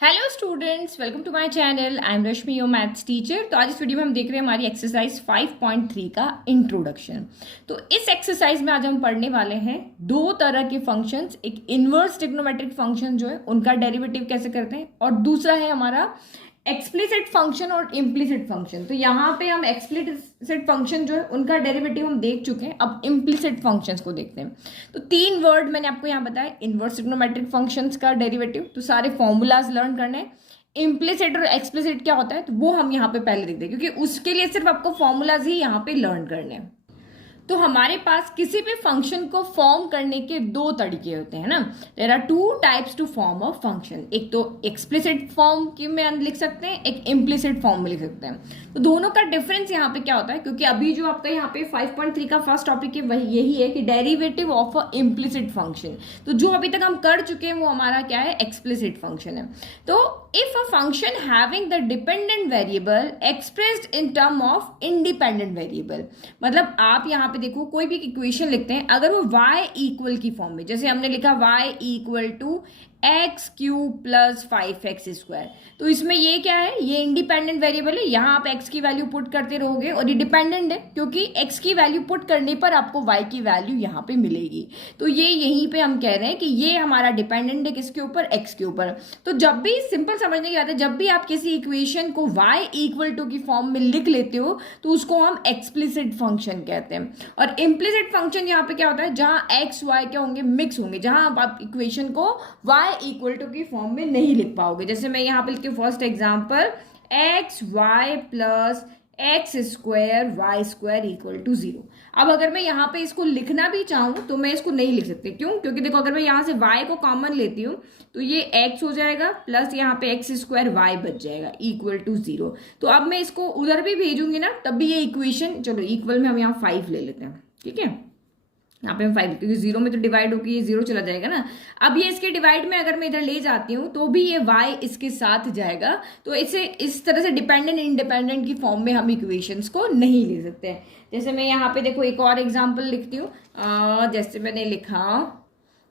Hello students, welcome to my channel. I am Rashmi, your maths teacher. तो आज इस video में हम देख रहे हैं हमारी एक्सरसाइज 5.3 का इंट्रोडक्शन। तो इस एक्सरसाइज में आज हम पढ़ने वाले हैं दो तरह के फंक्शंस। एक इनवर्स ट्रिग्नोमेट्रिक फंक्शन जो है उनका डेरिवेटिव कैसे करते हैं, और दूसरा है हमारा एक्सप्लिसिट फंक्शन और इम्प्लिसिट फंक्शन। तो यहाँ पे हम एक्सप्लिसिट फंक्शन जो है उनका डेरिवेटिव हम देख चुके हैं। अब इम्प्लिसिट फंक्शंस को देखते हैं। तो तीन वर्ड मैंने आपको यहाँ बताया, इनवर्स ट्रिग्नोमेट्रिक फंक्शंस का डेरिवेटिव, तो सारे फॉर्मूलाज लर्न करने हैं। इम्प्लिसिट और एक्सप्लिसिट क्या होता है तो वो हम यहाँ पे पहले देखते हैं, क्योंकि उसके लिए सिर्फ आपको फॉर्मूलाज ही यहाँ पे लर्न करने हैं। तो हमारे पास किसी भी फंक्शन को फॉर्म करने के दो तरीके होते हैं ना। There are two types to form a function. एक तो एक्सप्लिसिट फॉर्म की में लिख सकते हैं, एक इम्प्लिसिट फॉर्म में लिख सकते हैं। तो दोनों का डिफरेंस यहाँ पे क्या होता है, क्योंकि अभी जो आपका यहाँ पे 5.3 का फर्स्ट टॉपिक है वही यही है कि derivative of a implicit function. तो जो अभी तक हम कर चुके हैं वो हमारा क्या है, एक्सप्लिसिट फंक्शन है। तो if a function having the dependent variable expressed in term of independent variable, मतलब आप यहाँ देखो कोई भी इक्वेशन लिखते हैं, अगर वो y इक्वल की फॉर्म में, जैसे हमने लिखा y equal to x cube plus 5x², तो इसमें ये क्या है, ये इंडिपेंडेंट वेरिएबल है। यहाँ आप x की वैल्यू पुट करते रहोगे और ये डिपेंडेंट है, क्योंकि x की वैल्यू पुट करने पर आपको y की वैल्यू यहाँ पे मिलेगी। तो ये यहीं पे हम कह रहे हैं कि ये हमारा डिपेंडेंट है किसके ऊपर, x के ऊपर। तो जब भी सिंपल समझने की बात है, जब भी आप किसी इक्वेशन को y इक्वल टू की फॉर्म में लिख लेते हो तो उसको हम एक्सप्लिसिट फंक्शन कहते हैं। और इम्प्लिसिट फंक्शन यहाँ पे क्या होता है, जहाँ x y क्या होंगे, मिक्स होंगे, जहाँ आप इक्वेशन को y इक्वल टू की फॉर्म में नहीं लिख पाओगे। जैसे मैं यहाँ पे लिखती हूँ first example, x y plus x square y square equal to 0। अब अगर मैं यहाँ पे इसको लिखना भी चाहूँ तो मैं इसको नहीं लिख सकती। क्यों? क्योंकि देखो अगर मैं यहाँ से y को कॉमन लेती हूँ तो ये x हो जाएगा प्लस यहाँ पे एक्स स्क्वायर वाई बच जाएगा इक्वल टू 0। तो अब मैं इसको उधर भी भेजूंगी ना, तब भी ये इक्वेशन, चलो इक्वल में हम यहाँ 5 ले लेते हैं, ठीक है। यहाँ पे हम 5, क्योंकि 0 में तो डिवाइड होकर ये 0 चला जाएगा ना। अब ये इसके डिवाइड में अगर मैं इधर ले जाती हूँ तो भी ये y इसके साथ जाएगा। तो इसे इस तरह से डिपेंडेंट इंडिपेंडेंट की फॉर्म में हम इक्वेशंस को नहीं ले सकते हैं। जैसे मैं यहाँ पे देखो एक और एग्जांपल लिखती हूँ। जैसे मैंने लिखा,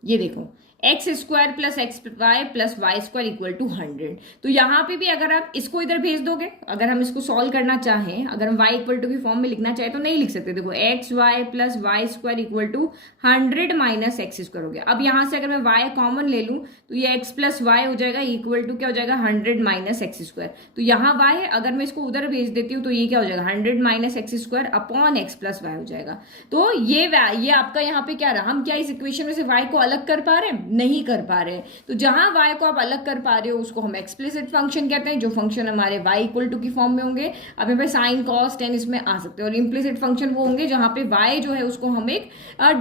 ये देखो x square plus x y plus y square equal to 100। तो यहाँ पे भी अगर आप इसको इधर भेज दोगे, अगर हम इसको सॉल्व करना चाहें, अगर हम y इक्वल टू की फॉर्म में लिखना चाहे तो नहीं लिख सकते। देखो x y plus y square equal to 100 minus x square हो गया। अब यहाँ से अगर मैं y कॉमन ले लूँ तो ये x प्लस वाई हो जाएगा इक्वल टू क्या हो जाएगा, 100 माइनस एक्स स्क्वायर। तो यहाँ y है, अगर मैं इसको उधर भेज देती हूँ तो ये क्या हो जाएगा, 100 minus x square upon x plus y हो जाएगा। तो ये आपका यहाँ पे क्या रहा, हम क्या इस इक्वेशन में से y को अलग कर पा रहे हैं, नहीं कर पा रहे हैं। तो जहां y को आप अलग कर पा रहे हो उसको हम एक्सप्लिसिट फंक्शन कहते हैं, जो फंक्शन हमारे y इक्वल टू की फॉर्म में होंगे। अब यहाँ पे साइन कॉस टेन इसमें आ सकते हैं। और इम्प्लिसिट फंक्शन वो होंगे जहां पे y जो है उसको हम एक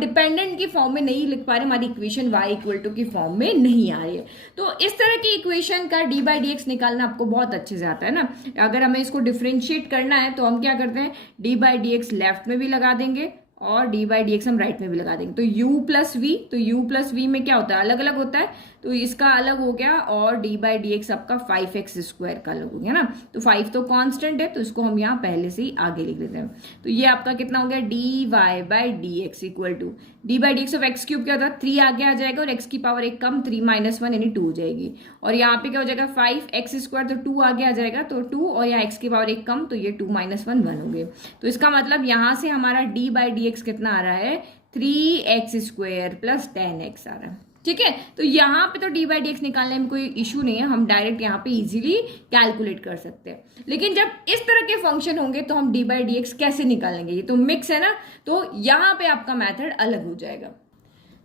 डिपेंडेंट की फॉर्म में नहीं लिख पा रहे, हमारी इक्वेशन y इक्वल टू की फॉर्म में नहीं आ रही है। तो इस तरह की इक्वेशन का d/dx निकालना आपको बहुत अच्छे से आता है ना। अगर हमें इसको डिफ्रेंशिएट करना है तो हम क्या करते हैं, d/dx लेफ्ट में भी लगा देंगे और d/dx हम राइट में भी लगा देंगे। तो u प्लस वी, तो u प्लस वी में क्या होता है, अलग अलग होता है, तो इसका अलग हो गया। और d/dx आपका 5x² का अलग हो गया ना। तो 5 तो कांस्टेंट है, तो इसको हम यहाँ पहले से ही आगे लिख देते हैं। तो ये आपका कितना हो गया, dy/dx equal to d/dx of x cube क्या होता है, 3 आगे आ जाएगा और x की पावर एक कम, 3 माइनस 1 यानी 2 हो जाएगी। और यहाँ पे क्या हो जाएगा, 5x², तो 2 आगे आ जाएगा तो 2, और यहाँ x की पावर एक कम, तो ये 2 माइनस 1 1 हो गए। तो इसका मतलब यहाँ से हमारा d/dx कितना आ रहा है, 3x² प्लस 10x आ रहा है, ठीक है। तो यहाँ पे तो d/dx निकालने में कोई इशू नहीं है, हम डायरेक्ट यहाँ पे इजीली कैलकुलेट कर सकते हैं। लेकिन जब इस तरह के फंक्शन होंगे तो हम d/dx कैसे निकालेंगे, ये तो मिक्स है ना, तो यहाँ पे आपका मेथड अलग हो जाएगा।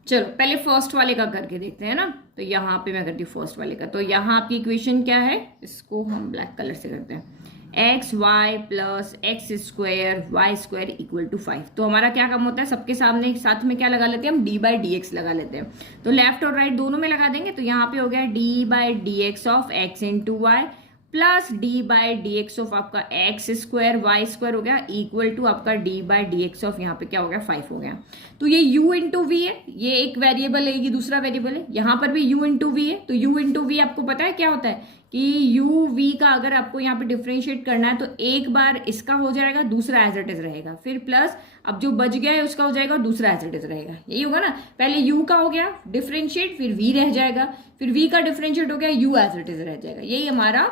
चलो पहले फर्स्ट वाले का करके देखते हैं ना। तो यहाँ पे मैं करती हूँ फर्स्ट वाले का। तो यहाँ आपकी इक्वेशन क्या है, इसको हम ब्लैक कलर से करते हैं, x y plus x square y square equal to 5। तो हमारा क्या काम होता है, सबके सामने साथ में क्या लगा लेते हैं, हम d/dx लगा लेते हैं। तो लेफ्ट और राइट दोनों में लगा देंगे। तो यहाँ पे हो गया d/dx of x into y plus d/dx of आपका एक्स स्क्वायर वाई स्क्वायर हो गया इक्वल टू आपका d/dx ऑफ यहाँ पे क्या हो गया, 5 हो गया। तो ये u इंटू वी है, ये एक वेरिएबल है, ये दूसरा वेरिएबल है। यहाँ पर भी u इंटू वी है। तो u इंटू वी आपको पता है क्या होता है, कि u v का अगर आपको यहाँ पे डिफ्रेंशिएट करना है तो एक बार इसका हो जाएगा, दूसरा एज इट इज रहेगा, फिर प्लस अब जो बच गया है उसका हो जाएगा और दूसरा एज इट इज रहेगा। यही होगा ना, पहले u का हो गया डिफ्रेंशिएट, फिर v रह जाएगा, फिर v का डिफरेंशिएट हो गया, u एज इट इज रह जाएगा। यही हमारा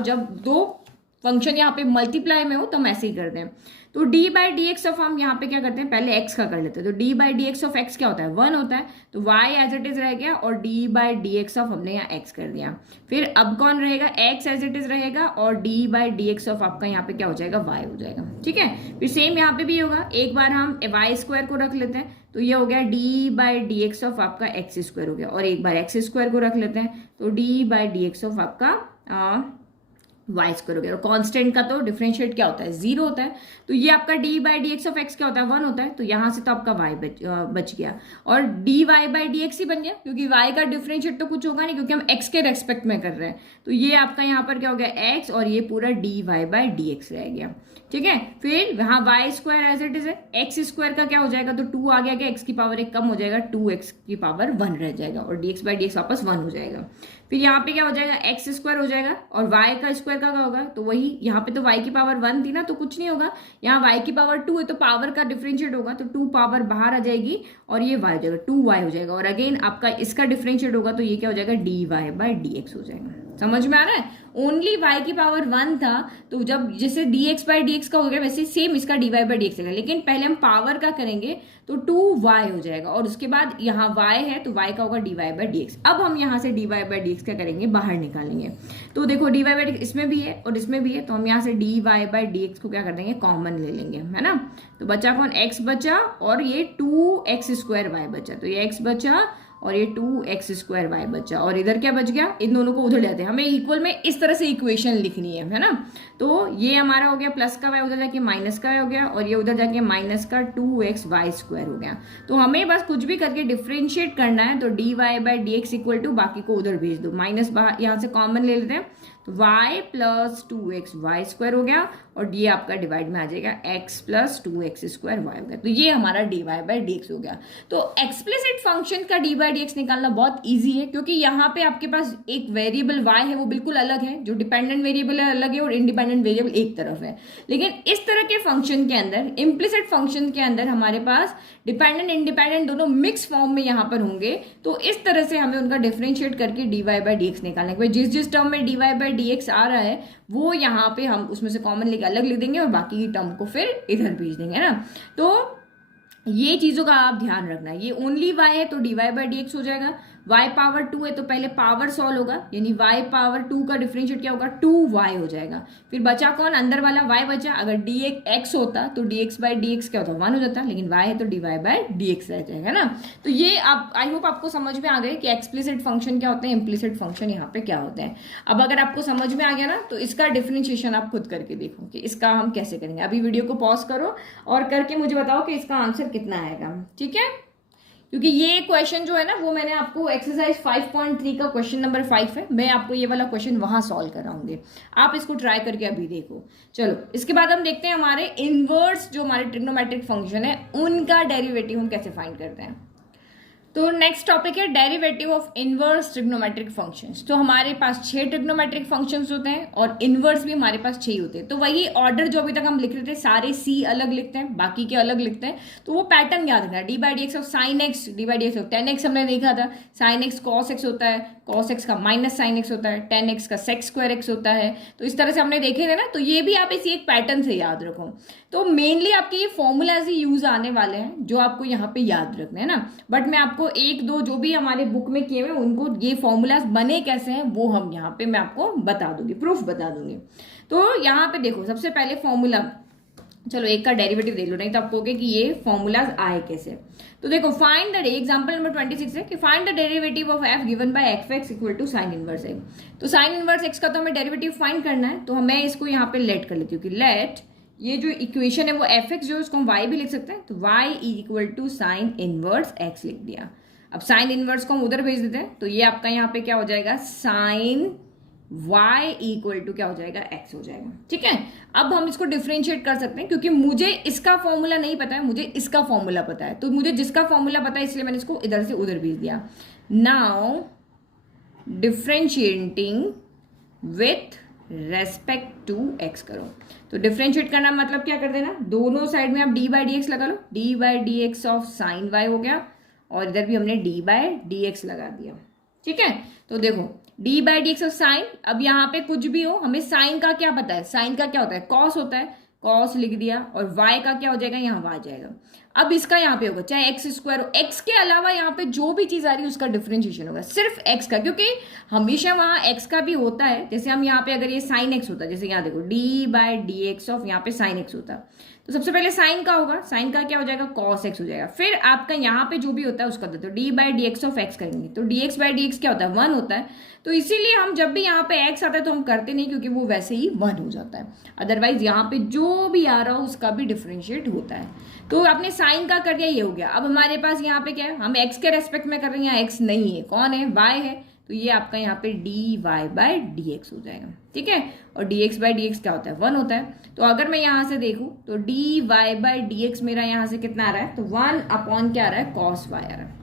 जब दो फंक्शन यहाँ पे मल्टीप्लाई में हो तो हम ऐसे ही करते हैं। तो d by d x of हम यहाँ पे क्या करते हैं, पहले x का कर लेते हैं। तो d by d x of x क्या होता है, 1 होता है, तो y एज इट इज रह गया और d by d x of हमने यहाँ x कर दिया। फिर अब कौन रहेगा, x एज इट इज रहेगा और d by d x of आपका यहाँ पे क्या हो जाएगा, y हो जाएगा। ठीक है, फिर सेम यहाँ पे भी होगा, एक बार हम y स्क्वायर को रख लेते हैं, तो ये हो गया d by d x of आपका x स्क्वायर हो गया, और एक बार x स्क्वायर को रख लेते हैं, तो d by d x of आपका वाई स्क्वायर हो गया। और कांस्टेंट का तो डिफरेंशिएट क्या होता है, 0 होता है। तो ये आपका D by d x of x क्या होता है, 1 होता है, तो यहां से तो आपका वाई बच गया, और d y by d x ही बन गया, क्योंकि वाई का डिफरेंशिएट तो कुछ होगा नहीं, क्योंकि हम एक्स के रेस्पेक्ट में कर रहे हैं। तो ये आपका यहाँ पर क्या हो गया, एक्स, और ये पूरा d y by d x रह गया। ठीक है, फिर वहां y square as it is है, एक्स स्क्वायर का क्या हो जाएगा, तो 2 आ गया, एक्स की पावर 1 कम हो जाएगा, 2x की पावर 1 रह जाएगा, और dx बाई डी एक्स वापस 1 हो जाएगा। फिर यहाँ पे क्या हो जाएगा, एक्स स्क्वायर हो जाएगा, और y का स्क्वायर का क्या होगा, तो वही यहाँ पे तो y की पावर 1 थी ना, तो कुछ नहीं होगा, यहाँ y की पावर 2 है, तो पावर का डिफरेंशिएट होगा, तो 2 पावर बाहर आ जाएगी, और ये y हो जाएगा, 2y हो जाएगा, और अगेन आपका इसका डिफरेंशिएट होगा, तो ये क्या हो जाएगा, dy बाई डी एक्स हो जाएगा। समझ में आ रहा है, ओनली y की पावर 1 था, तो जब जैसे dx बाई डी एक्स का हो गया, वैसे सेम इसका dy बाई डी एक्स होगा, लेकिन पहले हम पावर का करेंगे तो 2y हो जाएगा, और उसके बाद यहाँ y है तो y का होगा dy बाई डी एक्स। अब हम यहाँ से dy बाई डी एक्स क्या करेंगे, बाहर निकालेंगे। तो देखो dy बाई डी एक्स इसमें भी है और इसमें भी है, तो हम यहाँ से dy बाई डी एक्स को क्या कर देंगे, कॉमन ले लेंगे, है ना। तो बचा कौन, x बचा, और ये 2x स्क्वायर y बचा, तो ये x बचा और ये 2x स्क्वायर y बचा, और इधर क्या बच गया, इन दोनों को उधर ले आते हैं, हमें इक्वल में इस तरह से इक्वेशन लिखनी है ना। तो ये हमारा हो गया प्लस का y, उधर जाके माइनस का हो गया, और ये उधर जाके माइनस का 2x y स्क्वायर हो गया। तो हमें बस कुछ भी करके डिफ्रेंशिएट करना है, तो dy by d x equal to, बाकी को उधर भेज दो, माइनस बाहर यहाँ से कॉमन ले लेते हैं, तो y plus 2x y square हो गया, और ये आपका डिवाइड में आ जाएगा x plus 2x square y हो गया। तो ये हमारा dy बाई डी एक्स हो गया। तो एक्सप्लिसिट फंक्शन का dy बाई डी एक्स निकालना बहुत इजी है, क्योंकि यहाँ पे आपके पास एक वेरिएबल y है, वो बिल्कुल अलग है, जो डिपेंडेंट वेरिएबल है अलग है, और इंडिपेंडेंट वेरिएबल एक तरफ है। लेकिन इस तरह के फंक्शन के अंदर, इम्प्लिसिट फंक्शन के अंदर हमारे पास डिपेंडेंट इंडिपेंडेंट दोनों मिक्स फॉर्म में यहाँ पर होंगे, तो इस तरह से हमें उनका डिफरेंशिएट करके dy बाई डी एक्स निकालना है। जिस जिस टर्म में dy बाई डी एक्स आ रहा है, वो यहाँ पे हम उसमें से कॉमन लेके अलग लिख देंगे, और बाकी की टर्म को फिर इधर भेज देंगे ना। तो ये चीजों का आप ध्यान रखना है। ये ओनली y है तो dy बाई डी एक्स हो जाएगा, y पावर 2 है तो पहले पावर सॉल्व होगा, यानी y पावर 2 का डिफरेंशिएट क्या होगा, 2y हो जाएगा। फिर बचा कौन, अंदर वाला y बचा, अगर dx होता तो dx बाई डी एक्स क्या होता, 1 हो जाता, लेकिन y है तो dy बाई डी एक्स रह जाएगा ना। तो ये आप, आई होप आपको समझ में आ गए कि एक्सप्लिसिट फंक्शन क्या होते हैं, इम्प्लिसिट फंक्शन यहाँ पे क्या होते हैं। अब अगर आपको समझ में आ गया ना, तो इसका डिफरेंशिएशन आप खुद करके देखो कि इसका हम कैसे करेंगे। अभी वीडियो को पॉज करो और करके मुझे बताओ कि इसका आंसर कितना आएगा, ठीक है। क्योंकि ये क्वेश्चन जो है ना, वो मैंने आपको एक्सरसाइज 5.3 का क्वेश्चन नंबर 5 है, मैं आपको ये वाला क्वेश्चन वहां सॉल्व कराऊंगी, आप इसको ट्राई करके अभी देखो। चलो, इसके बाद हम देखते हैं हमारे इनवर्स जो हमारे ट्रिग्नोमेट्रिक फंक्शन है, उनका डेरिवेटिव हम कैसे फाइंड करते हैं। तो नेक्स्ट टॉपिक है derivative of inverse trigonometric functions. तो हमारे पास 6 ट्रिग्नोमेट्रिक फंक्शंस होते हैं, और इनवर्स भी हमारे पास 6 होते हैं। तो वही ऑर्डर जो अभी तक हम लिख रहे थे, सारे सी अलग लिखते हैं, बाकी के अलग लिखते हैं। तो वो पैटर्न याद रखना, D by d x of sine x, D by d x of ten x हमने देखा था, साइन एक्स कॉस एक्स होता है, कॉस एक्स का माइनस साइन एक्स होता है, टेन एक्स का सेक्स स्क्वायर एक्स होता है। तो इस तरह से हमने देखे थे ना, तो ये भी आप इसी एक पैटर्न से याद रखो। तो मेनली आपके ये फॉर्मूलाज ही यूज आने वाले हैं, जो आपको यहाँ पे याद रखने हैं ना। बट मैं आपको एक दो जो भी हमारे बुक में किए हुए उनको, ये फॉर्मूलाज बने कैसे हैं वो हम यहाँ पे मैं आपको बता दूंगी, प्रूफ बता दूंगी। तो यहाँ पे देखो, सबसे पहले फॉर्मूला, चलो एक का डेरिवेटिव देख लो, नहीं तो आपको कि ये फॉर्मूलाज आए कैसे। तो देखो, फाइंड द एग्जांपल नंबर 26 है कि find the derivative of f given by f x equal to sine inverse x। तो साइन इनवर्स x का तो हमें डेरिवेटिव फाइंड करना है, तो मैं इसको यहाँ पे लेट कर लेती हूँ कि लेट, ये जो इक्वेशन है वो एफ एक्स जो है उसको हम y भी लिख सकते हैं, तो y equal to sine inverse x लिख दिया। अब साइन इनवर्स को हम उधर भेज देते हैं, तो ये आपका यहाँ पे क्या हो जाएगा, साइन y इक्वल टू क्या हो जाएगा, x हो जाएगा। ठीक है, अब हम इसको डिफरेंशिएट कर सकते हैं, क्योंकि मुझे इसका फॉर्मूला नहीं पता है, मुझे इसका फॉर्मूला पता है। तो मुझे जिसका फॉर्मूला पता है इसलिए मैंने इसको इधर से उधर भेज दिया। Now differentiating with respect to x करो। तो डिफरेंशिएट करना मतलब क्या कर देना, दोनों साइड में आप डी बाई डी एक्स लगा लो, d by d x of sine y हो गया, और इधर भी हमने डी बाई डी एक्स लगा दिया। ठीक है, तो देखो D by d x of sign, अब यहाँ पे कुछ भी हो हमें साइन का क्या पता है, साइन का क्या होता है, कॉस होता है, कॉस लिख दिया, और वाई का क्या हो जाएगा, यहाँ वाई जाएगा। अब इसका यहाँ पे होगा चाहे एक्स स्क्वायर हो, एक्स के अलावा यहाँ पे जो भी चीज आ रही है उसका डिफरेंशिएशन होगा, सिर्फ एक्स का, क्योंकि हमेशा वहां एक्स का भी होता है। जैसे हम यहाँ पे अगर ये साइन एक्स होता है, जैसे यहाँ देखो D by d x of यहाँ पे साइन एक्स होता है, तो सबसे पहले साइन का होगा, साइन का क्या हो जाएगा, कॉस एक्स हो जाएगा। फिर आपका यहाँ पे जो भी होता है उसका तो d by d x of x करेंगे, तो D x by d x क्या होता है, 1 होता है। तो इसीलिए हम जब भी यहाँ पे एक्स आता है तो हम करते नहीं, क्योंकि वो वैसे ही 1 हो जाता है। अदरवाइज यहाँ पे जो भी आ रहा हो उसका भी डिफरेंशिएट होता है। तो आपने साइन का कर दिया, ये हो गया। अब हमारे पास यहाँ पे क्या है, हम एक्स के रेस्पेक्ट में कर रहे हैं, यहाँ एक्स नहीं है, कौन है, वाई है, तो ये आपका यहाँ पे d y by d x हो जाएगा। ठीक है, और d x by d x क्या होता है, 1 होता है। तो अगर मैं यहाँ से देखूँ तो d y by d x मेरा यहाँ से कितना आ रहा है, तो 1 अपॉन क्या आ रहा है, कॉस वाई आ रहा है।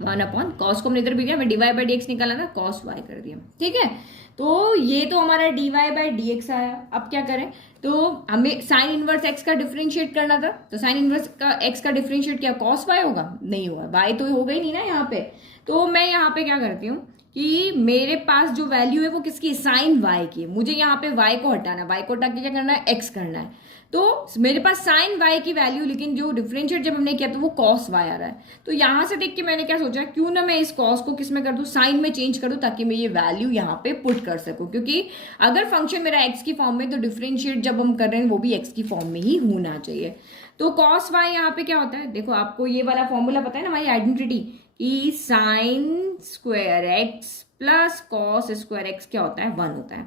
1 अपॉन कॉस को हमने इधर भी किया, मैं d y by d x निकाला ना, कॉस वाई कर दिया। ठीक है, तो ये तो हमारा d y by d x आया। अब क्या करें, तो हमें साइन इनवर्स एक्स का डिफरेंशिएट करना था, तो साइन इनवर्स का एक्स का डिफरेंशिएट क्या कॉस वाई होगा, नहीं होगा, वाई तो होगा ही नहीं ना यहाँ पे। तो मैं यहाँ पे क्या करती हूँ कि मेरे पास जो वैल्यू है वो किसकी, साइन वाई की, मुझे यहाँ पे वाई को हटाना है, वाई को हटा के क्या करना है, एक्स करना है। तो मेरे पास साइन वाई की वैल्यू, लेकिन जो डिफरेंशिएट जब हमने किया तो वो कॉस वाई आ रहा है। तो यहां से देख के मैंने क्या सोचा, क्यों ना मैं इस कॉस को किस में कर दूं, साइन में चेंज कर दूं, ताकि मैं ये वैल्यू यहाँ पे पुट कर सकूं। क्योंकि अगर फंक्शन मेरा एक्स की फॉर्म में, तो डिफरेंशिएट जब हम कर रहे हैं वो भी एक्स की फॉर्म में ही होना चाहिए। तो कॉस वाई यहाँ पे क्या होता है, देखो आपको ये वाला फॉर्मूला पता है ना हमारी आइडेंटिटी, कि sine square x plus cos square x क्या होता है, 1 होता है।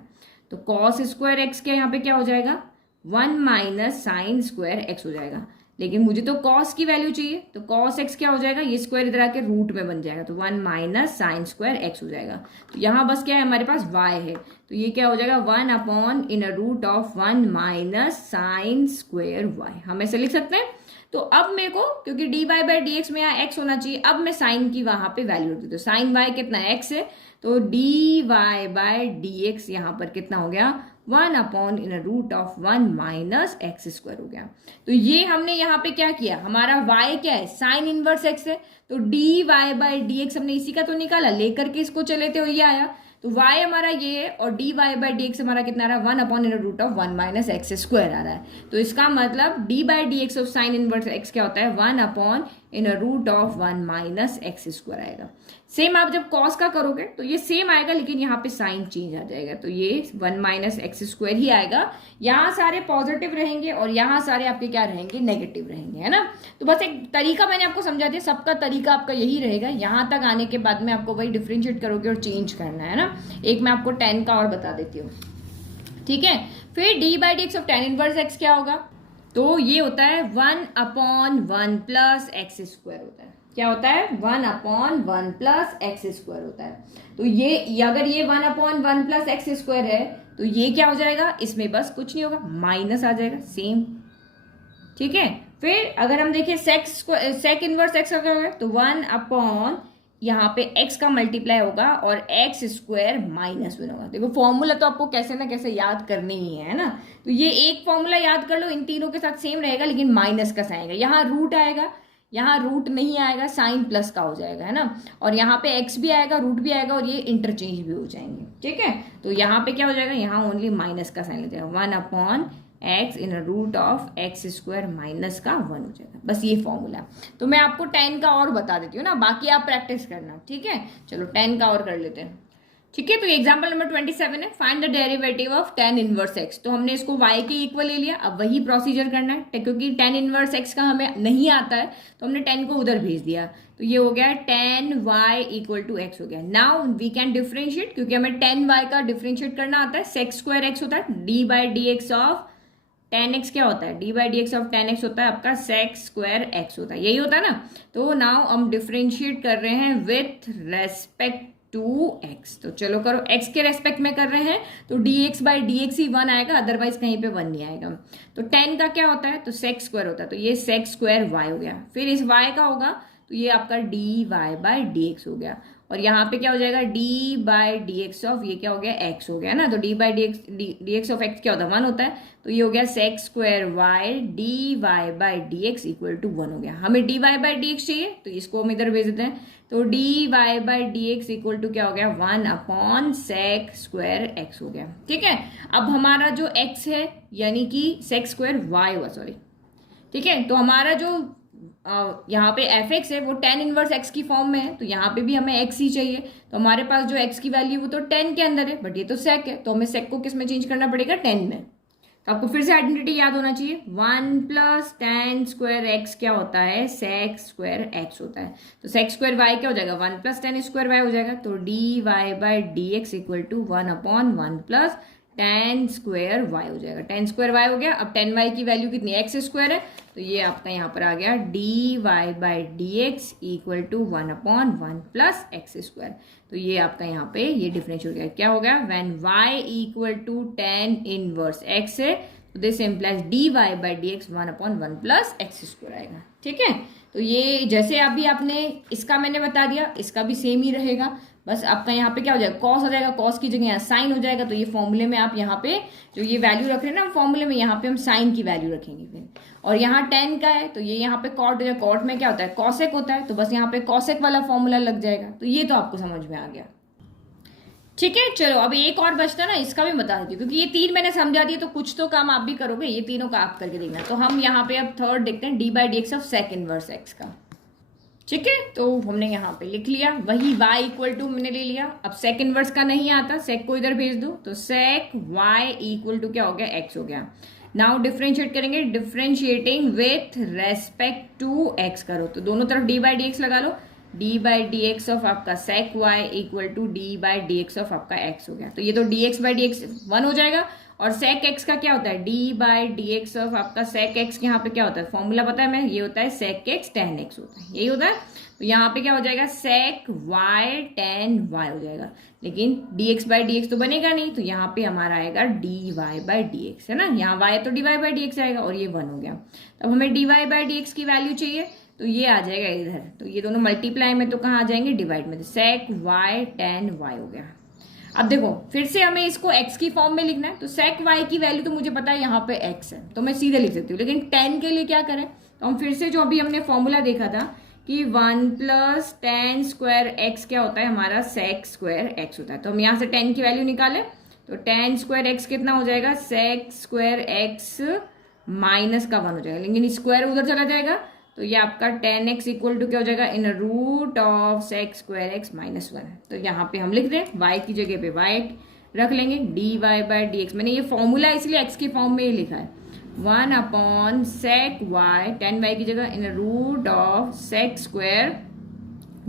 तो कॉस स्क्वायर एक्स के यहाँ पे क्या हो जाएगा, 1 माइनस साइन स्क्वायर एक्स हो जाएगा। लेकिन मुझे तो कॉस की वैल्यू चाहिए, तो कॉस एक्स क्या हो जाएगा, ये स्क्वायर इधर आके रूट में बन जाएगा, तो 1 माइनस साइन स्क्वायर एक्स हो जाएगा। तो यहाँ बस क्या है, हमारे पास y है, तो ये क्या हो जाएगा, 1 upon in root of 1 minus sine square y, हम ऐसे लिख सकते हैं। तो अब मेरे को, क्योंकि d y by d x में यहाँ एक्स होना चाहिए, अब मैं साइन की वहां पे वैल्यू रख देती हूँ। साइन वाई कितना एक्स है, तो d y by d x यहाँ पर कितना हो गया, 1 upon in root of 1 minus x square हो गया। तो ये हमने यहाँ पे क्या किया, हमारा y क्या है, साइन इनवर्स एक्स है, तो d y by d x हमने इसी का तो निकाला, लेकर के इसको चले थे, ये आया। तो y हमारा ये है, और d y by d x हमारा कितना आ रहा है, 1 upon in root of 1 minus x square आ रहा है। तो इसका मतलब d by d x of sine inverse x क्या होता है, 1 upon in root of 1 minus x square आएगा। सेम आप जब कॉस का करोगे तो ये सेम आएगा, लेकिन यहाँ पे साइन चेंज आ जाएगा, तो ये 1 माइनस एक्स स्क्वायर ही आएगा। यहाँ सारे पॉजिटिव रहेंगे और यहाँ सारे आपके क्या रहेंगे, नेगेटिव रहेंगे, है ना। तो बस एक तरीका मैंने आपको समझा दिया, सबका तरीका आपका यही रहेगा। यहाँ तक आने के बाद में आपको वही डिफ्रेंशिएट करोगे और चेंज करना है ना। एक मैं आपको 10 का और बता देती हूँ, ठीक है। फिर D by d x of tan inverse x क्या होगा, तो ये होता है 1 अपॉन 1 प्लस एक्स स्क्वायर होता है। क्या होता है, 1 अपॉन 1 प्लस एक्स स्क्वायर होता है। तो ये अगर ये 1 अपॉन 1 प्लस एक्स स्क्वायर है, तो ये क्या हो जाएगा, इसमें बस कुछ नहीं होगा, माइनस आ जाएगा, सेम, ठीक है। फिर अगर हम देखें सेक इनवर्स एक्स का क्या होगा, तो 1 अपॉन यहाँ पे x का मल्टीप्लाई होगा और एक्स स्क्वायर माइनस 1 होगा। देखो फॉर्मूला तो आपको कैसे ना कैसे याद करने ही है ना। तो ये एक फॉर्मूला याद कर लो, इन तीनों के साथ सेम रहेगा, लेकिन माइनस का साइन आएगा। यहाँ रूट आएगा, यहाँ रूट नहीं आएगा, साइन प्लस का हो जाएगा, है ना। और यहाँ पे x भी आएगा, रूट भी आएगा, और ये इंटरचेंज भी हो जाएंगे, ठीक है। तो यहाँ पे क्या हो जाएगा, यहाँ ओनली माइनस का साइन लग जाएगा, 1 upon x in root of x square minus का 1 हो जाएगा। बस ये फॉर्मूला। तो मैं आपको 10 का और बता देती हूँ ना, बाकी आप प्रैक्टिस करना, ठीक है। चलो 10 का और कर लेते हैं, ठीक है। तो एग्जाम्पल नंबर 27 है, find the derivative of tan inverse x. तो हमने इसको y के इक्वल ले लिया, अब वही प्रोसीजर करना है, क्योंकि tan इनवर्स एक्स का हमें नहीं आता है, तो हमने 10 को उधर भेज दिया। तो ये हो गया tan y equal to x हो गया। नाउ वी कैन डिफ्रेंशिएट, क्योंकि हमें tan y का डिफ्रेंशिएट करना आता है। सेक स्क्वायर एक्स होता है, D by d x of tan x क्या होता है, D by d x of tan x होता है आपका सेक स्क्वायर x होता है, यही होता है ना। तो नाउ हम डिफ्रेंशिएट कर रहे हैं विथ रेस्पेक्ट टू x। तो चलो करो, x के रेस्पेक्ट में कर रहे हैं, तो dx बाई डी एक्स ही 1 आएगा, अदरवाइज कहीं पे 1 नहीं आएगा। तो 10 का क्या होता है, तो सेक स्क्वायर होता है, तो ये सेक स्क्वायर y हो गया। फिर इस y का होगा, तो ये आपका d y by d x हो गया। और यहाँ पे क्या हो जाएगा d by d x of ये क्या हो गया एक्स हो गया ना, तो d by d x of x क्या होता है 1 होता है, तो ये हो गया sec square y d y by d x equal to 1 हो गया। हमें d y by d x चाहिए तो इसको हम इधर भेज देते हैं, तो d y by d x equal to क्या हो गया 1 अपॉन सेक स्क्वायर एक्स हो गया। ठीक है, अब हमारा जो एक्स है यानी कि सेक स्क्वायर वाई हुआ, सॉरी, ठीक है, तो हमारा जो यहाँ पे एफ एक्स है वो tan इनवर्स x की फॉर्म में है, तो यहाँ पे भी हमें x ही चाहिए, तो हमारे पास जो x की वैल्यू वो तो tan के अंदर है, बट ये तो sec है, तो हमें sec को किस में चेंज करना पड़ेगा 10 में। तो आपको फिर से आइडेंटिटी याद होना चाहिए, 1 प्लस tan स्क्वायर एक्स क्या होता है sec स्क्वायर x होता है, तो sec स्क्वायर y क्या हो जाएगा 1 प्लस tan स्क्वायर y हो जाएगा, तो d y by d x equal to 1 upon 1 plus tan square y हो जाएगा। tan स्क्वायर y हो गया, अब tan y की वैल्यू कितनी एक्स स्क्वायर है, तो ये आपका यहाँ पर आ गया d y by d x equal to 1 upon 1 plus x square, तो ये आपका यहाँ पे ये डिफरेंशियल हो गया, क्या हो गया when y equal to tan inverse x है, तो this implies d y by d x 1 upon 1 plus x square आएगा। ठीक है, तो ये जैसे अभी आपने इसका मैंने बता दिया, इसका भी सेम ही रहेगा, बस आपका यहाँ पे क्या हो जाएगा कॉस हो जाएगा, कॉस की जगह यहाँ साइन हो जाएगा, तो ये फॉर्मूले में आप यहाँ पे जो ये वैल्यू रख रहे हैं ना फॉर्मूले में, यहाँ पे हम साइन की वैल्यू रखेंगे फिर, और यहाँ tan का है तो ये यहाँ पे कॉट हो जाएगा, कॉट में क्या होता है कॉसेक होता है, तो बस यहाँ पे कॉसेक वाला फॉर्मूला लग जाएगा, तो ये तो आपको समझ में आ गया। ठीक है, चलो अब एक और बचता है ना, इसका भी बता देती हूँ, क्योंकि ये 3 मैंने समझा दिया तो कुछ तो काम आप भी करोगे, ये तीनों का आप करके देखना। तो हम यहाँ पे अब थर्ड देखते हैं d by d x of sec inverse x का। ठीक है, तो हमने यहाँ पे लिख लिया, वही y इक्वल टू हमने ले लिया, अब सेक इनवर्स का नहीं आता, सेक को इधर भेज दो, तो सेक y इक्वल टू क्या हो गया x हो गया। नाउ डिफ्रेंशिएट करेंगे, differentiating with respect to x करो, तो दोनों तरफ d बाई डी एक्स लगा लो, d by d x of आपका sec y equal to d by d x of आपका x हो गया, तो ये तो dx बाई डी एक्स 1 हो जाएगा, और सेक x का क्या होता है d by d x of आपका सेक x यहाँ पे क्या होता है फॉर्मूला पता है मैं, ये होता है सेक x tan x होता है, यही होता है, तो यहाँ पे क्या हो जाएगा सेक y tan y हो जाएगा, लेकिन dx बाई डी एक्स तो बनेगा नहीं, तो यहाँ पे हमारा आएगा dy बाई डी एक्स, है ना, यहाँ y तो dy बाई डी एक्स आएगा, और ये 1 हो गया। तब हमें dy बाई डी एक्स की वैल्यू चाहिए, तो ये आ जाएगा इधर, तो ये दोनों मल्टीप्लाई में तो कहाँ आ जाएंगे डिवाइड में, तो सेक y tan y हो गया। अब देखो फिर से हमें इसको x की फॉर्म में लिखना है, तो सेक y की वैल्यू तो मुझे पता है यहाँ पे x है, तो मैं सीधे लिख सकती हूँ, लेकिन tan के लिए क्या करें, तो हम फिर से जो अभी हमने फॉर्मूला देखा था कि 1 प्लस tan स्क्वायर x क्या होता है हमारा सेक स्क्वायर x होता है, तो हम यहाँ से tan की वैल्यू निकालें, तो tan स्क्वायर x कितना हो जाएगा सेक स्क्वायर x माइनस का 1 हो जाएगा, लेकिन स्क्वायर उधर चला जाएगा, तो ये आपका tan x इक्वल टू क्या हो जाएगा in root of sec square x minus 1, तो यहाँ पे हम लिख दें y की जगह पे y रख लेंगे, d y by d x, मैंने ये फॉर्मूला इसलिए x की फॉर्म में ही लिखा है, 1 upon sec y tan y की जगह in root of sec square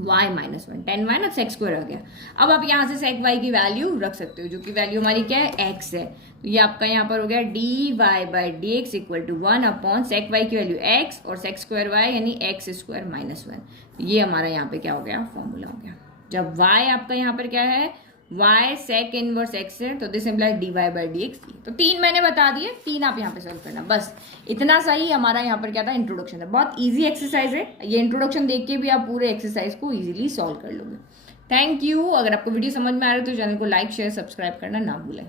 y minus 1, tan y ना सेक स्क्वायर आ गया। अब आप यहाँ से सेक y की वैल्यू रख सकते हो, जो कि वैल्यू हमारी क्या है x है, तो ये आपका यहाँ पर हो गया d y by d x equal to 1 upon sec y की वैल्यू x और सेक स्क्वायर y यानी एक्स स्क्वायर माइनस 1, तो ये हमारा यहाँ पे क्या हो गया फॉर्मूला हो गया। जब y आपका यहाँ पर क्या है y सेक इनवर्स x है, तो this implies d y by d x, तो 3 मैंने बता दिए, 3 आप यहाँ पे सॉल्व करना, बस इतना सही हमारा यहाँ पर क्या था इंट्रोडक्शन है, बहुत इजी एक्सरसाइज है, ये इंट्रोडक्शन देख के भी आप पूरे एक्सरसाइज को इजीली सॉल्व कर लोगे। थैंक यू, अगर आपको वीडियो समझ में आ रहा है तो चैनल को लाइक शेयर सब्सक्राइब करना ना भूलें।